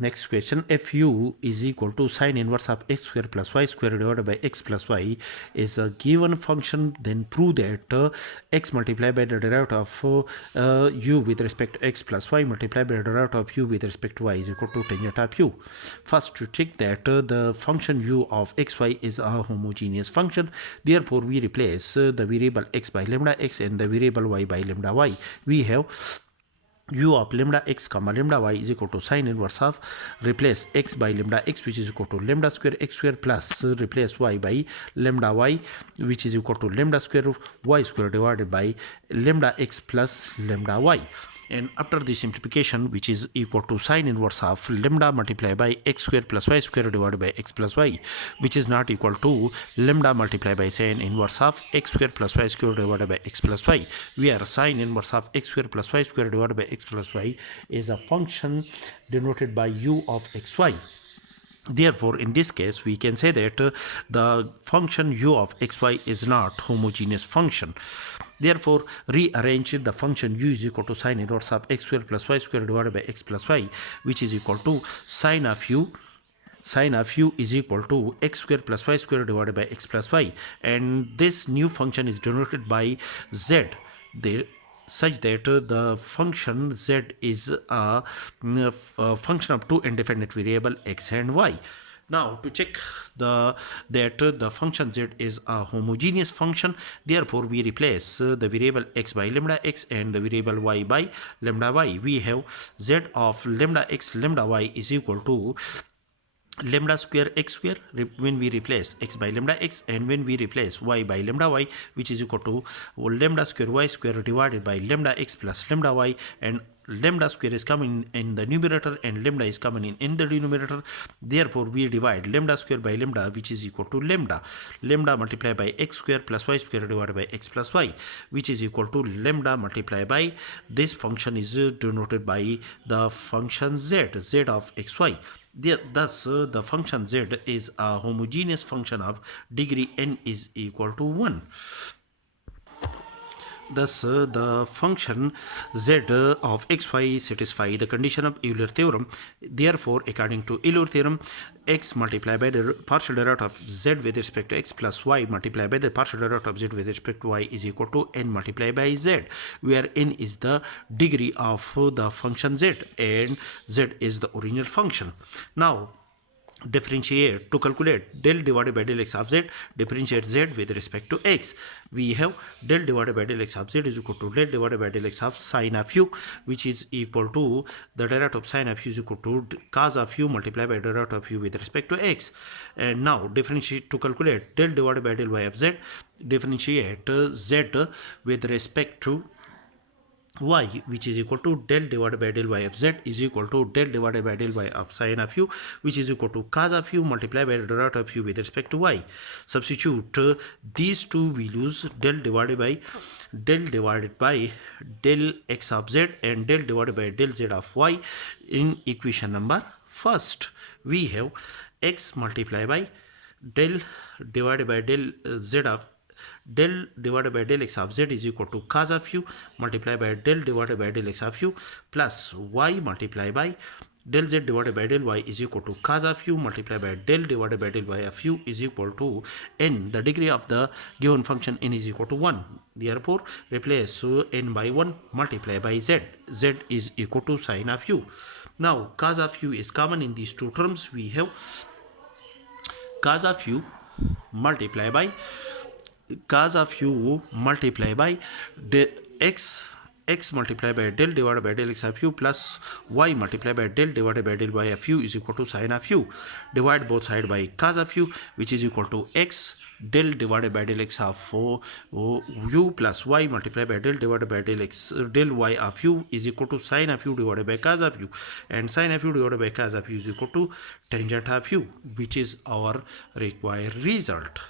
Next question, if u is equal to sine inverse of x square plus y square divided by x plus y is a given function, then prove that x multiplied by the derivative of u with respect to x plus y multiplied by the derivative of u with respect to y is equal to tangent of u. First, to check that the function u of xy is a homogeneous function. Therefore, we replace the variable x by lambda x and the variable y by lambda y. We have u of lambda x comma lambda y is equal to sine inverse of replace x by lambda x, which is equal to lambda square x square, plus replace y by lambda y, which is equal to lambda square y square divided by lambda x plus lambda y. And after the simplification, which is equal to sine inverse of lambda multiplied by x square plus y square divided by x plus y, which is not equal to lambda multiplied by sine inverse of x square plus y square divided by x plus y. Where sine inverse of x square plus y square divided by x plus y is a function denoted by u of xy. Therefore, in this case, we can say that the function u of xy is not homogeneous function. Therefore, rearrange the function u is equal to sine inverse of x square plus y square divided by x plus y, which is equal to sine of u. Sine of u is equal to x square plus y square divided by x plus y, and this new function is denoted by z. Such that the function z is a function of two independent variable x and y. Now, to check that the function z is a homogeneous function, therefore we replace the variable x by lambda x and the variable y by lambda y. We have z of lambda x lambda y is equal to lambda square x square when we replace x by lambda x, and when we replace y by lambda y, which is equal to lambda square y square divided by lambda x plus lambda y, and lambda square is coming in the numerator and lambda is coming in the denominator. Therefore, we divide lambda square by lambda, which is equal to lambda multiplied by x square plus y square divided by x plus y, which is equal to lambda multiplied by this function is denoted by the function z of xy. Thus, the function z is a homogeneous function of degree n is equal to 1. Thus, the function z of xy satisfy the condition of Euler theorem. Therefore, according to Euler theorem, x multiplied by the partial derivative of z with respect to x plus y multiplied by the partial derivative of z with respect to y is equal to n multiplied by z, where n is the degree of the function z and z is the original function. Now, differentiate to calculate del divided by del x of z. Differentiate z with respect to x. We have del divided by del x of z is equal to del divided by del x of sine of u, which is equal to the derivative of sine of u is equal to cos of u multiplied by derivative of u with respect to x. And now differentiate to calculate del divided by del y of z. Differentiate z with respect to y, which is equal to del divided by del y of z is equal to del divided by del y of sine of u, which is equal to cos of u multiplied by the derivative of u with respect to y. Substitute these two values, del divided by del x of z and del divided by del z of y, in equation number first. We have x multiplied by del divided by del z of del divided by del x of z is equal to cos of u multiplied by del divided by del x of u, plus y multiplied by del z divided by del y is equal to cos of u multiplied by del divided by del y of u is equal to n. The degree of the given function n is equal to 1. Therefore, replace n by 1 multiplied by z. Z is equal to sine of u. Now, cos of u is common in these two terms. We have cos of u multiplied by x multiplied by del divided by del x of u plus y multiplied by del divided by del y of u is equal to sine of u. Divide both sides by cos of u, which is equal to x del divided by del x of u plus y multiplied by del divided by del x del y of u is equal to sine of u divided by cos of u, and sine of u divided by cos of u is equal to tangent of u, which is our required result.